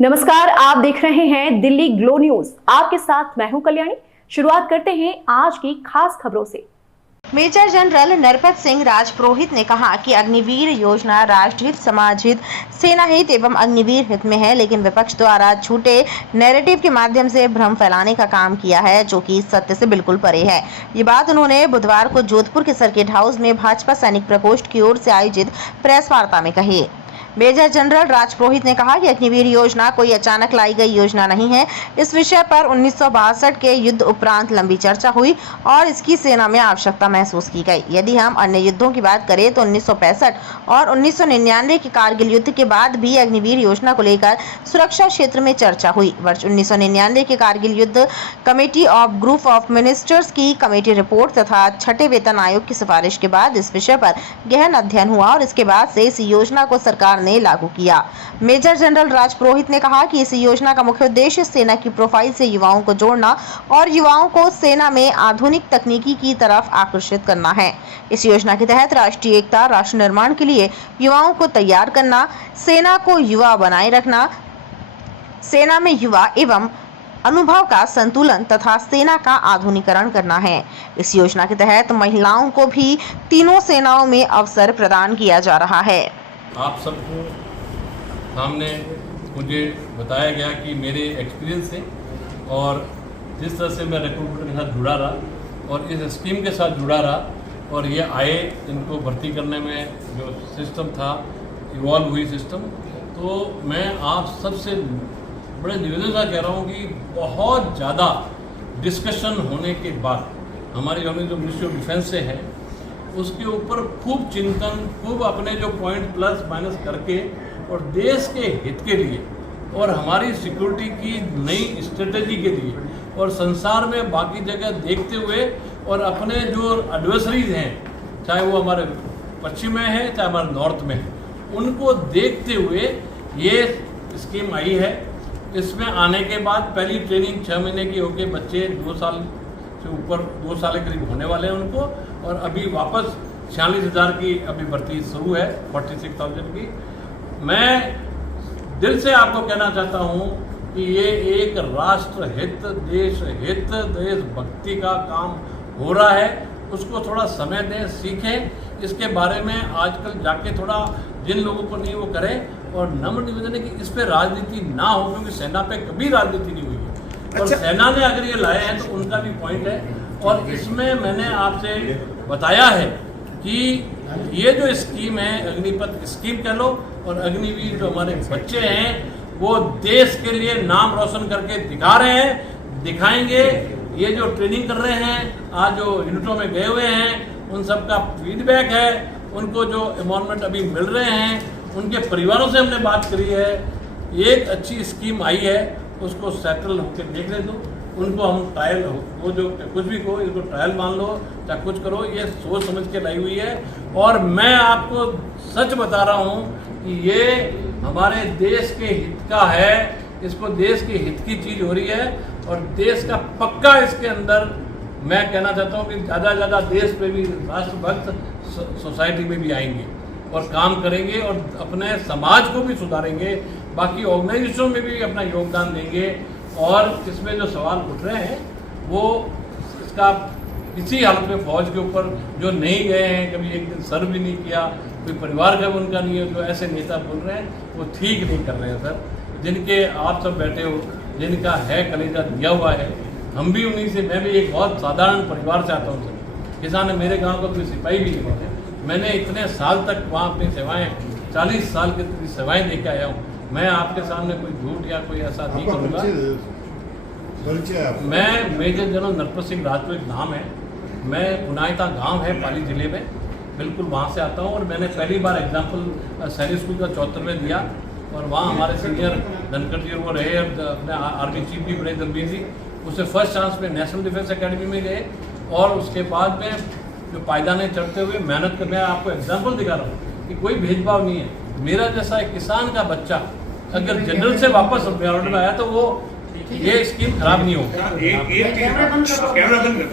नमस्कार, आप देख रहे हैं दिल्ली ग्लो न्यूज। आपके साथ मैं हूं कल्याणी। शुरुआत करते हैं आज की खास खबरों से। मेजर जनरल नरपत सिंह राजपुरोहित ने कहा कि अग्निवीर योजना राष्ट्र हित, समाज हित, सेना हित एवं अग्निवीर हित में है, लेकिन विपक्ष द्वारा झूठे नैरेटिव के माध्यम से भ्रम फैलाने का काम किया है, जो कि सत्य से बिल्कुल परे है। ये बात उन्होंने बुधवार को जोधपुर के सर्किट हाउस में भाजपा सैनिक प्रकोष्ठ की ओर से आयोजित प्रेस वार्ता में कही। मेजर जनरल राजपुरोहित ने कहा कि अग्निवीर योजना कोई अचानक लाई गई योजना नहीं है। इस विषय पर 1962 के युद्ध उपरांत लंबी चर्चा हुई और इसकी सेना में आवश्यकता महसूस की गई। यदि हम अन्य युद्धों की बात करें तो 1965 और 1999 के कारगिल युद्ध के बाद भी अग्निवीर योजना को लेकर सुरक्षा क्षेत्र में चर्चा हुई। वर्ष 1999 के कारगिल युद्ध committee of group of ministers की कमेटी रिपोर्ट तथा छठे वेतन आयोग की सिफारिश के बाद इस विषय पर गहन अध्ययन हुआ और इसके बाद से इस योजना को सरकार ने लागू किया। मेजर जनरल राजपुरोहित ने कहा कि इस योजना का मुख्य उद्देश्य सेना की प्रोफाइल से युवाओं को जोड़ना और युवाओं को सेना में आधुनिक तकनीकी की तरफ आकर्षित करना है। इस योजना के तहत राष्ट्रीय एकता, राष्ट्र निर्माण के लिए युवाओं को तैयार करना, सेना को युवा बनाए रखना, सेना में युवा एवं अनुभव का संतुलन तथा सेना का आधुनिकीकरण करना है। इस योजना के तहत महिलाओं को भी तीनों सेनाओं में अवसर प्रदान किया जा रहा है। आप सबको सामने मुझे बताया गया कि मेरे एक्सपीरियंस से और जिस तरह से मैं रिक्रूटमेंट के साथ जुड़ा रहा और इस स्कीम के साथ जुड़ा रहा और ये आए इनको भर्ती करने में जो सिस्टम था, इवॉल्व हुई सिस्टम, तो मैं आप सबसे बड़े निवेदन का कह रहा हूँ कि बहुत ज़्यादा डिस्कशन होने के बाद हमारी जो मिनिस्ट्री ऑफ डिफेंस से है उसके ऊपर खूब चिंतन, खूब अपने जो पॉइंट प्लस माइनस करके और देश के हित के लिए और हमारी सिक्योरिटी की नई स्ट्रेटेजी के लिए और संसार में बाकी जगह देखते हुए और अपने जो एडवर्सरीज हैं, चाहे वो हमारे पश्चिम में है चाहे हमारे नॉर्थ में है, उनको देखते हुए ये स्कीम आई है। इसमें आने के बाद पहली ट्रेनिंग 6 महीने की होके बच्चे 2 साल से ऊपर 2 साल के करीब होने वाले हैं उनको, और अभी वापस 46,000 की अभी भर्ती शुरू है, 46,000 की। मैं दिल से आपको कहना चाहता हूँ कि ये एक राष्ट्र हित, देश हित, देशभक्ति का काम हो रहा है। उसको थोड़ा समय दें, सीखें इसके बारे में। आजकल जाके थोड़ा जिन लोगों को नहीं वो करें, और नम्र निवेदन है कि इस पे राजनीति ना हो, क्योंकि सेना पे कभी राजनीति नहीं हुई है। और सेना ने अगर ये लाए हैं तो उनका भी पॉइंट है। और इसमें मैंने आपसे बताया है कि ये जो स्कीम है, अग्निपथ स्कीम कह लो, और अग्निवीर जो हमारे बच्चे हैं वो देश के लिए नाम रोशन करके दिखा रहे हैं, दिखाएंगे। ये जो ट्रेनिंग कर रहे हैं, आज जो यूनिटों में गए हुए हैं, उन सब का फीडबैक है। उनको जो एमॉनमेंट अभी मिल रहे हैं, उनके परिवारों से हमने बात करी है। एक अच्छी स्कीम आई है, उसको सेटल होकर देखने दो। उनको हम ट्रायल, वो जो कुछ भी कहो, इसको ट्रायल मान लो चाहे कुछ करो, ये सोच समझ के लाई हुई है। और मैं आपको सच बता रहा हूँ कि ये हमारे देश के हित का है। इसको देश के हित की चीज़ हो रही है और देश का पक्का इसके अंदर मैं कहना चाहता हूँ कि ज़्यादा से ज़्यादा देश पे भी राष्ट्रभक्त सोसाइटी में भी आएंगे और काम करेंगे और अपने समाज को भी सुधारेंगे, बाकी ऑर्गेनाइजेशनों में भी अपना योगदान देंगे। और इसमें जो सवाल उठ रहे हैं वो इसका किसी हालत में फौज के ऊपर जो नहीं गए हैं, कभी एक दिन सर्व भी नहीं किया, कोई परिवार का उनका नहीं है, जो ऐसे नेता बोल रहे हैं वो ठीक नहीं कर रहे हैं सर। जिनके आप सब बैठे हो, जिनका है कलेजा दिया हुआ है, हम भी उन्हीं से, मैं भी एक बहुत साधारण परिवार से आता हूँ सर। किसान है, मेरे गाँव का कोई सिपाही भी नहीं है। मैंने इतने साल तक वहाँ अपनी सेवाएँ, 40 साल की सेवाएँ दे के आया हूँ। मैं आपके सामने कोई झूठ या कोई ऐसा नहीं करूँगा। मैं मेजर जनरल नरपत सिंह राजपुरोहित नाम है। मैं पुनाइता गांव है पाली जिले में, बिल्कुल वहाँ से आता हूँ। और मैंने पहली बार एग्जाम्पल सैनिक स्कूल का 74वें दिया, और वहाँ हमारे सीनियर धनखड़ जी वो रहे, अपने आर्मी चीफ भी बड़े दलबीर जी, उससे फर्स्ट चांस में नेशनल डिफेंस अकेडमी में गए। और उसके बाद में जो पायदाने चढ़ते हुए मेहनत कर, मैं आपको एग्जाम्पल दिखा रहा हूँ कि कोई भेदभाव नहीं है। मेरा जैसा एक किसान का बच्चा अगर जनरल से वापस में आया तो वो ये स्कीम खराब नहीं होगी।